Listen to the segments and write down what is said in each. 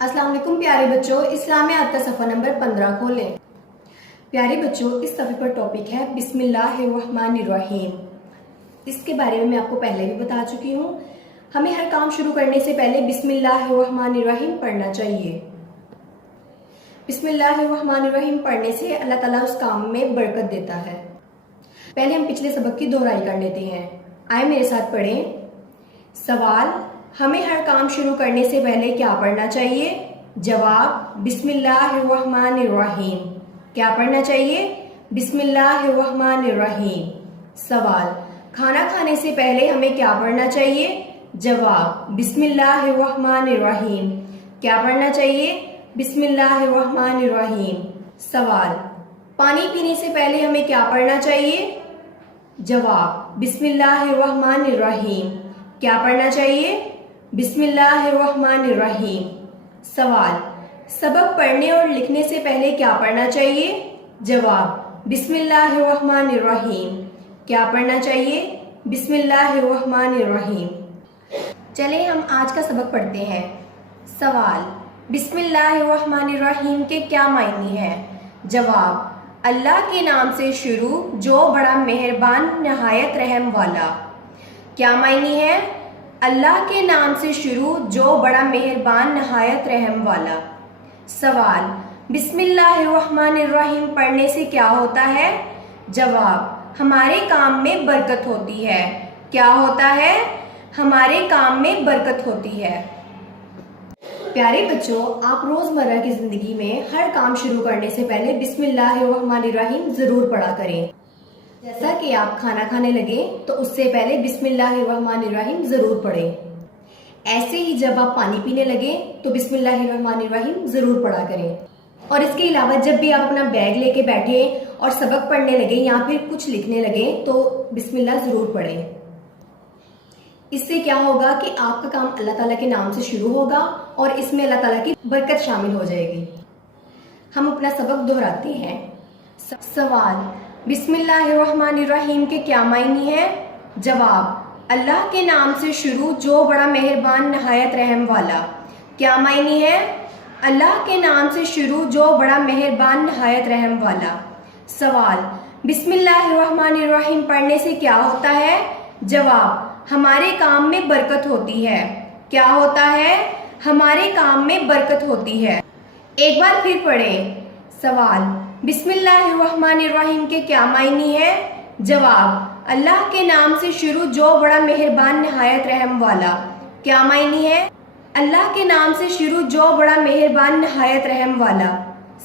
السلام علیکم پیارے بچوں، اسلامیات کا صفحہ نمبر 15 کھولیں۔ پیارے بچوں، اس صفحے پر ٹاپک ہے بسم اللہ الرحمن الرحیم۔ اس کے بارے میں آپ کو پہلے بھی بتا چکی ہوں۔ ہمیں ہر کام شروع کرنے سے پہلے بسم اللہ الرحمن الرحیم پڑھنا چاہیے۔ بسم اللہ الرحمن الرحیم پڑھنے سے اللہ تعالیٰ اس کام میں برکت دیتا ہے۔ پہلے ہم پچھلے سبق کی دہرائی کر لیتے ہیں۔ آئے میرے ساتھ پڑھیں۔ سوال: ہمیں ہر کام شروع کرنے سے پہلے کیا پڑھنا چاہیے؟ جواب: بسم اللہ الرحمن الرحیم۔ کیا پڑھنا چاہیے؟ بسم اللہ الرحمن الرحیم۔ سوال: کھانا کھانے سے پہلے ہمیں کیا پڑھنا چاہیے؟ جواب: بسم اللہ الرحمن الرحیم۔ کیا پڑھنا چاہیے؟ بسم اللہ الرحمن الرحیم۔ سوال: پانی پینے سے پہلے ہمیں کیا پڑھنا چاہیے؟ جواب: بسم اللہ الرحمن الرحیم۔ کیا پڑھنا چاہیے؟ بسم اللہ الرحمن الرحیم۔ سوال: سبق پڑھنے اور لکھنے سے پہلے کیا پڑھنا چاہیے؟ جواب: بسم اللہ الرحمن الرحیم۔ کیا پڑھنا چاہیے؟ بسم اللہ الرحمن الرحیم۔ چلیں ہم آج کا سبق پڑھتے ہیں۔ سوال: بسم اللہ الرحمن الرحیم کے کیا معنی ہے؟ جواب: اللہ کے نام سے شروع جو بڑا مہربان نہایت رحم والا۔ کیا معنی ہے؟ اللہ کے نام سے شروع جو بڑا مہربان نہایت رحم والا۔ سوال: بسم اللہ الرحمن الرحیم پڑھنے سے کیا ہوتا ہے؟ جواب: ہمارے کام میں برکت ہوتی ہے۔ کیا ہوتا ہے؟ ہمارے کام میں برکت ہوتی ہے۔ پیارے بچوں، آپ روزمرہ کی زندگی میں ہر کام شروع کرنے سے پہلے بسم اللہ الرحمن الرحیم ضرور پڑھا کریں۔ جیسا کہ آپ کھانا کھانے لگیں تو اس سے پہلے بسم اللہ الرحمن الرحیم ضرور پڑھیں۔ ایسے ہی جب آپ پانی پینے لگیں تو بسم اللہ الرحمن الرحیم ضرور پڑھا کریں۔ اور اس کے علاوہ جب بھی آپ اپنا بیگ لے کے بیٹھیں اور سبق پڑھنے لگیں یا پھر کچھ لکھنے لگیں تو بسم اللہ ضرور پڑھیں۔ اس سے کیا ہوگا کہ آپ کا کام اللہ تعالیٰ کے نام سے شروع ہوگا اور اس میں اللہ تعالیٰ کی برکت شامل ہو جائے گی۔ ہم اپنا سبق دہراتے ہیں۔ سوال: بسم اللہ الرحمن الرحیم کے کیا معنی ہے؟ جواب: اللہ کے نام سے شروع جو بڑا مہربان نہایت رحم والا۔ کیا معنی ہے؟ اللہ کے نام سے شروع جو بڑا مہربان نہایت رحم والا۔ سوال: بسم اللہ الرحمن الرحیم پڑھنے سے کیا ہوتا ہے؟ جواب: ہمارے کام میں برکت ہوتی ہے۔ کیا ہوتا ہے؟ ہمارے کام میں برکت ہوتی ہے۔ ایک بار پھر پڑھیں۔ سوال: بسم اللہ الرحمن الرحیم کے کیا معنی ہے؟ جواب: اللہ کے نام سے شروع جو بڑا مہربان نہایت رحم والا۔ کیا معنی ہے؟ اللہ کے نام سے شروع جو بڑا مہربان نہایت رحم والا۔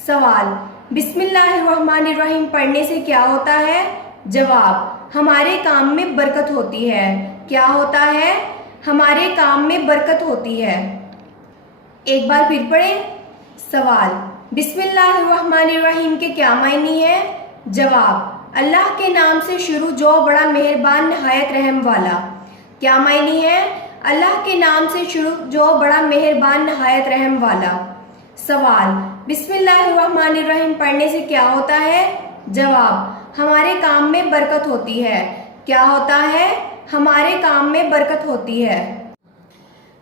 سوال: بسم اللہ الرحمن الرحیم پڑھنے سے کیا ہوتا ہے؟ جواب: ہمارے کام میں برکت ہوتی ہے۔ کیا ہوتا ہے؟ ہمارے کام میں برکت ہوتی ہے۔ ایک بار پھر پڑھیں۔ سوال: بسم اللہ الرحمن الرحیم کے کیا معنی ہے؟ جواب: اللہ کے نام سے شروع جو بڑا مہربان نہایت رحم والا۔ کیا معنی ہے؟ اللہ کے نام سے شروع جو بڑا مہربان نہایت رحم والا۔ سوال: بسم اللہ الرحمن الرحیم پڑھنے سے کیا ہوتا ہے؟ جواب: ہمارے کام میں برکت ہوتی ہے۔ کیا ہوتا ہے؟ ہمارے کام میں برکت ہوتی ہے۔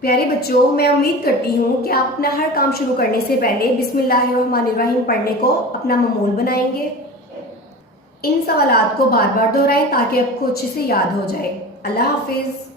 پیارے بچوں، میں امید کرتی ہوں کہ آپ اپنا ہر کام شروع کرنے سے پہلے بسم اللہ الرحمن الرحیم پڑھنے کو اپنا معمول بنائیں گے۔ ان سوالات کو بار بار دہرائیں تاکہ آپ کو اچھے سے یاد ہو جائے۔ اللہ حافظ۔